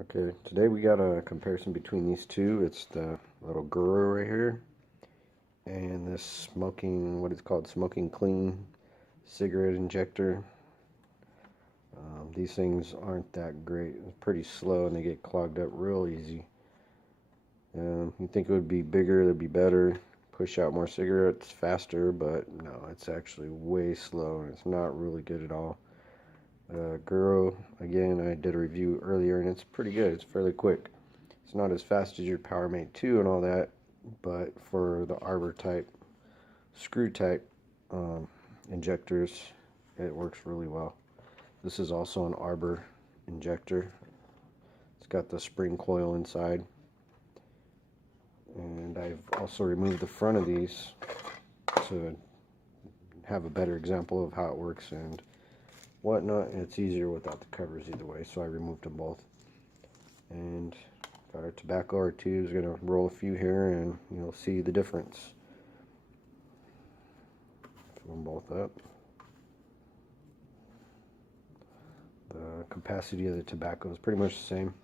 Okay, today we got a comparison between these two. It's the little Gerui right here and this what it's called, Smokin Clean cigarette injector. These things aren't that great. It's pretty slow and they get clogged up real easy. You'd think it would be bigger, it'd be better, push out more cigarettes faster, but no, it's actually way slow and it's not really good at all. Gerui, again, I did a review earlier and it's pretty good. It's fairly quick. It's not as fast as your Power-Mate 2 and all that, but for the arbor type, screw type injectors, it works really well. This is also an arbor injector. It's got the spring coil inside. And I've also removed the front of these to have a better example of how it works and whatnot. And it's easier without the covers either way, so I removed them both. And got our tobacco or two. Is gonna roll a few here and you'll see the difference. Fill them both up. The capacity of the tobacco is pretty much the same.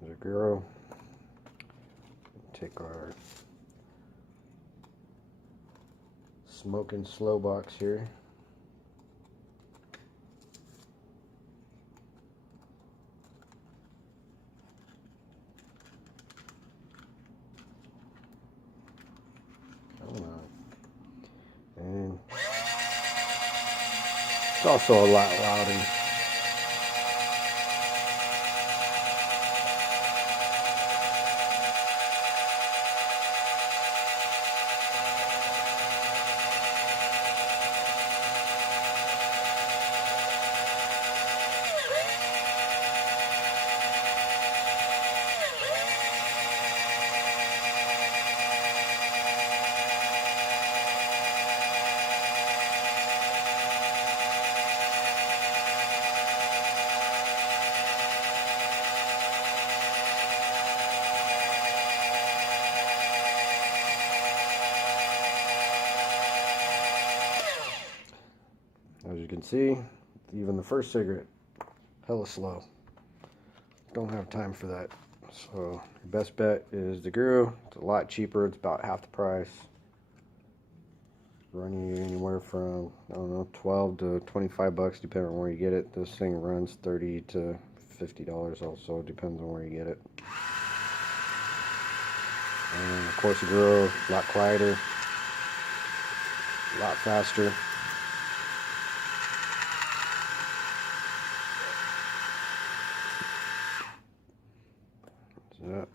There's a Gerui. Take our Smokin Slow box here. Come on. And it's also a lot louder. As you can see, even the first cigarette, hella slow. Don't have time for that. So your best bet is the Gerui. It's a lot cheaper. It's about half the price. Running you anywhere from, I don't know, 12 to 25 bucks depending on where you get it. This thing runs $30 to $50 also, depends on where you get it. And of course the Gerui, a lot quieter, a lot faster. So,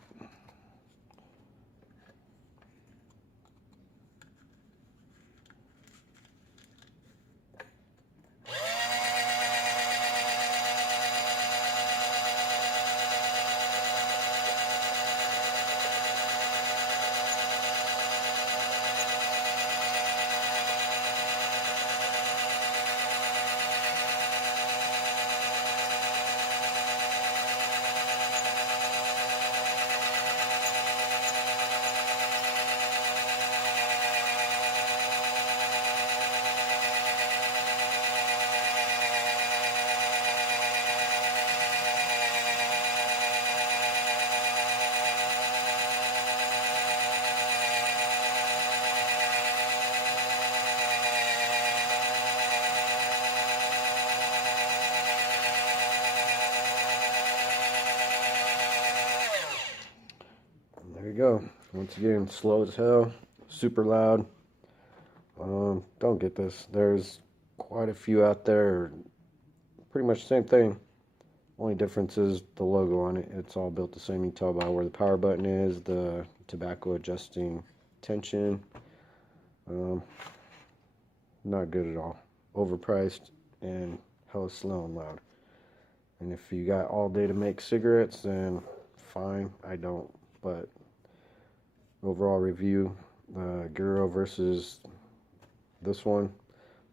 there you go. Once again, slow as hell, super loud. Don't get this. There's quite a few out there, pretty much the same thing. Only difference is the logo on it. It's all built the same. You can tell by where the power button is, the tobacco adjusting tension. Not good at all. Overpriced and hella slow and loud. And if you got all day to make cigarettes, then fine. I don't. But overall review, Gerui versus this one.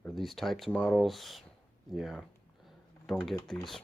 or these types of models, yeah, don't get these.